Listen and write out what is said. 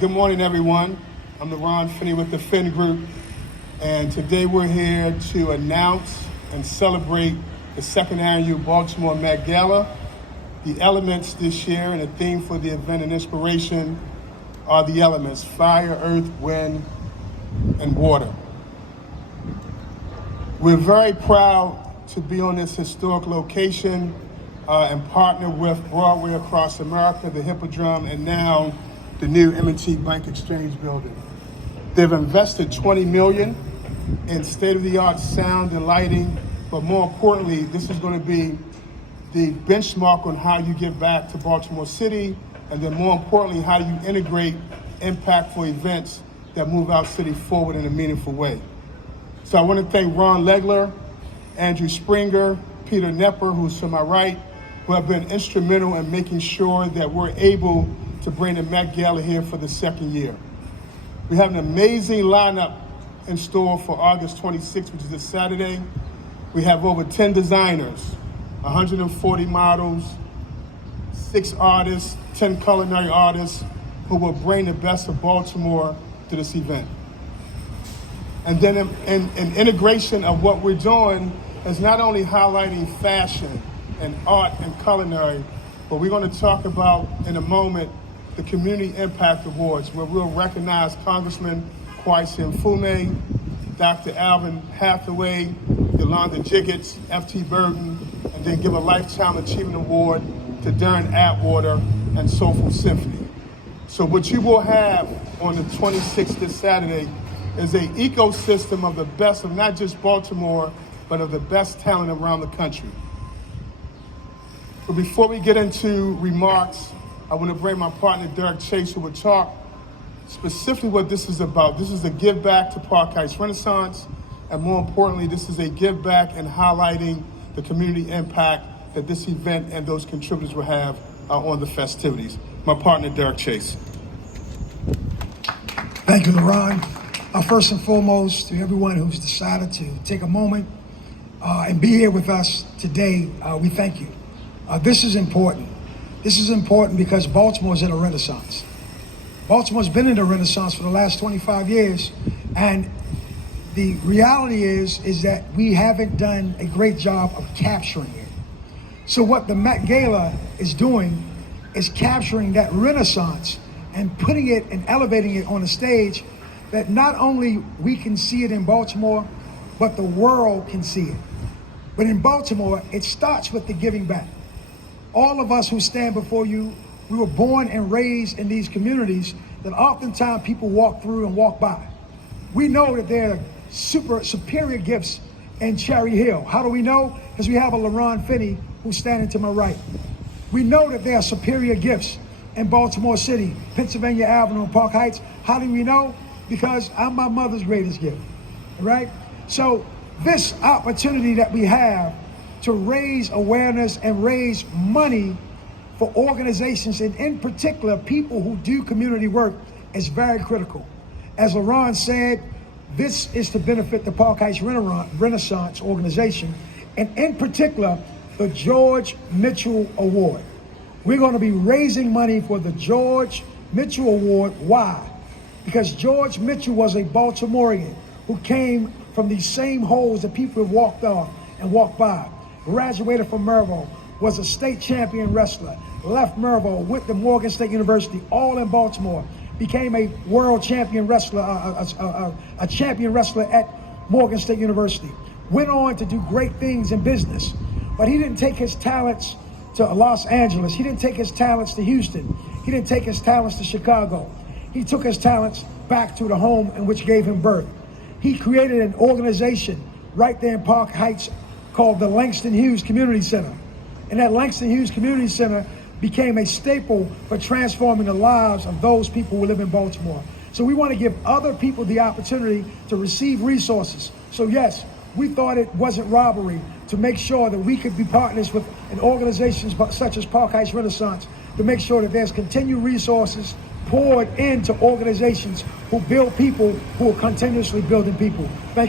Good morning, everyone. I'm LaRian Finney with the Finney Group, and today we're here to announce and celebrate the second annual Baltimore Met Gala. The elements this year and the theme for the event and inspiration are the elements: fire, earth, wind, and water. We're very proud to be on this historic location and partner with Broadway across America, the Hippodrome, and now the new M&T Bank Exchange building. They've invested $20 million in state-of-the-art sound and lighting, but more importantly, this is going to be the benchmark on how you give back to Baltimore City, and then more importantly, how you integrate impactful events that move our city forward in a meaningful way. So I want to thank Ron Legler, Andrew Springer, Peter Nepper, who's to my right, who have been instrumental in making sure that we're able to bring the Met Gala here for the second year. We have an amazing lineup in store for August 26th, which is this Saturday. We have over 10 designers, 140 models, 6 artists, 10 culinary artists who will bring the best of Baltimore to this event. And then in integration of what we're doing is not only highlighting fashion and art and culinary, but we're going to talk about in a moment the Community Impact Awards, where we'll recognize Congressman Kwesi Mfume, Dr. Alvin Hathaway, Yolanda Jiggets, F.T. Burton, and then give a Lifetime Achievement Award to Darren Atwater and Soulful Symphony. So what you will have on the 26th this Saturday is an ecosystem of the best of not just Baltimore, but of the best talent around the country. But before we get into remarks, I want to bring my partner, Derek Chase, who will talk specifically what this is about. This is a give back to Park Heights Renaissance, and more importantly, this is a give back and highlighting the community impact that this event and those contributors will have on the festivities. My partner, Derek Chase. Thank you, LaRian. First and foremost, to everyone who's decided to take a moment and be here with us today, we thank you. This is important. This is important because Baltimore's in a renaissance. Baltimore's been in a renaissance for the last 25 years, and the reality is that we haven't done a great job of capturing it. So what the Met Gala is doing is capturing that renaissance and putting it and elevating it on a stage that not only we can see it in Baltimore, but the world can see it. But in Baltimore, it starts with the giving back. All of us who stand before you, we were born and raised in these communities that oftentimes people walk through and walk by. We know that there are superior gifts in Cherry Hill. How do we know? Because we have a LaRian Finney who's standing to my right. We know that there are superior gifts in Baltimore City, Pennsylvania Avenue, and Park Heights. How do we know? Because I'm my mother's greatest gift, right? So this opportunity that we have to raise awareness and raise money for organizations, and in particular, people who do community work, is very critical. As LaRian said, this is to benefit the Park Heights Renaissance organization, and in particular, the George Mitchell Award. We're going to be raising money for the George Mitchell Award. Why? Because George Mitchell was a Baltimorean who came from these same holes that people have walked off and walked by. Graduated from Mervo, was a state champion wrestler, left Mervo, went to Morgan State University, all in Baltimore, became a world champion wrestler, a champion wrestler at Morgan State University, went on to do great things in business, but he didn't take his talents to Los Angeles, he didn't take his talents to Houston, he didn't take his talents to Chicago. He took his talents back to the home in which gave him birth. He created an organization right there in Park Heights called the Langston Hughes Community Center. And that Langston Hughes Community Center became a staple for transforming the lives of those people who live in Baltimore. So we want to give other people the opportunity to receive resources. So yes, we thought it wasn't robbery to make sure that we could be partners with organizations such as Park Heights Renaissance to make sure that there's continued resources poured into organizations who build people who are continuously building people. Thank you.